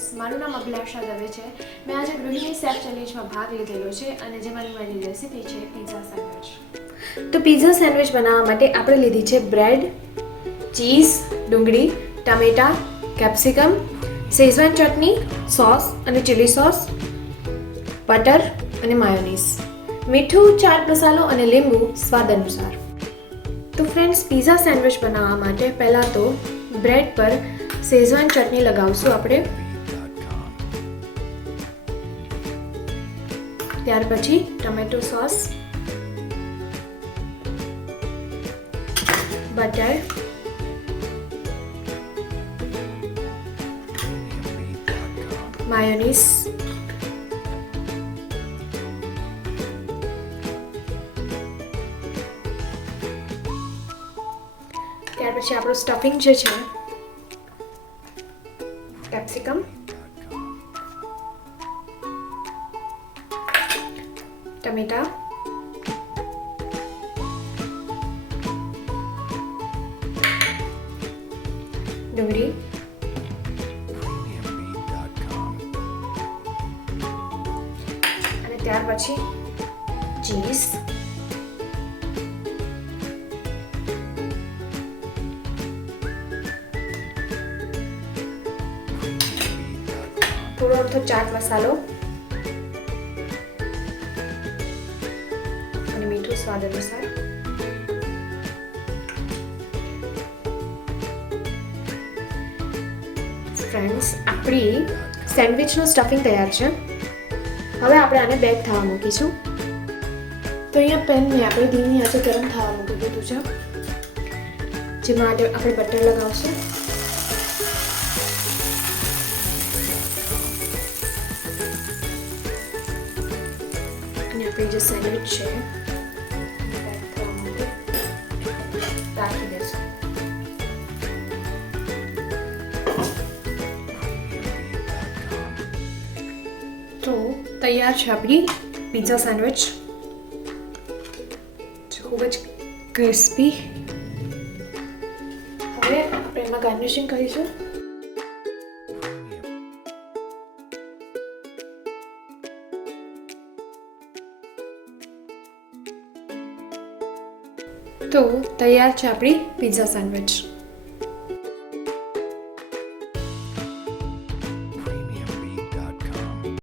Friends, મારું નામ અભિલાષા દવે છે. મેં આજે ગૃહિણી સેફ ચેલેન્જમાં ભાગ લીધેલો છે અને જેમાંની મારી રેસીપી છે પિઝા સેન્ડવિચ. તો પિઝા સેન્ડવિચ બનાવવા માટે આપણે લીધી છે બ્રેડ, ચીઝ, ડુંગળી, ટામેટા, કેપ્સિકમ, શેઝવાન ચટણી, સોસ અને ચીલી સોસ, બટર અને માયોનીઝ, મીઠું, ચાટ મસાલો અને લીંબુ સ્વાદ અનુસાર. તો ફ્રેન્ડ્સ, પિઝા સેન્ડવિચ બનાવવા માટે પહેલાં તો બ્રેડ પર શેઝવાન ચટણી લગાવશું આપણે. ત્યાર પછી ટમેટો સોસ, બટર, માયોનીઝ, ત્યાર પછી આપણું સ્ટફિંગ જે છે કેપ્સિકમ, ટમેટા, ડુંગળી, અને ત્યાર પછી ચીઝ, થોડો અડધો ચાટ મસાલો અને મીઠું સ્વાદ અનુસાર. ફ્રેન્ડ્સ, આપણી સેન્ડવિચનું સ્ટફિંગ તૈયાર છે. હવે આપણે આને બેક થવા મૂકીશું. તો અહીંયા પેનને આપણે ધીમી આંચે ગરમ થવા મૂકી દીધું છે, જેમાં આપણે બટર લગાવશું. અને આપણી જે સેન્ડવિચ છે બેક થવા માટે રાખી દઈશું. તો તૈયાર છે આપણી પિઝા સેન્ડવિચ, ખૂબ જ ક્રિસ્પી. હવે આપણે એમાં ગાર્નિશિંગ કરીશું. તો તૈયાર છે આપણી પિઝા સેન્ડવિચ.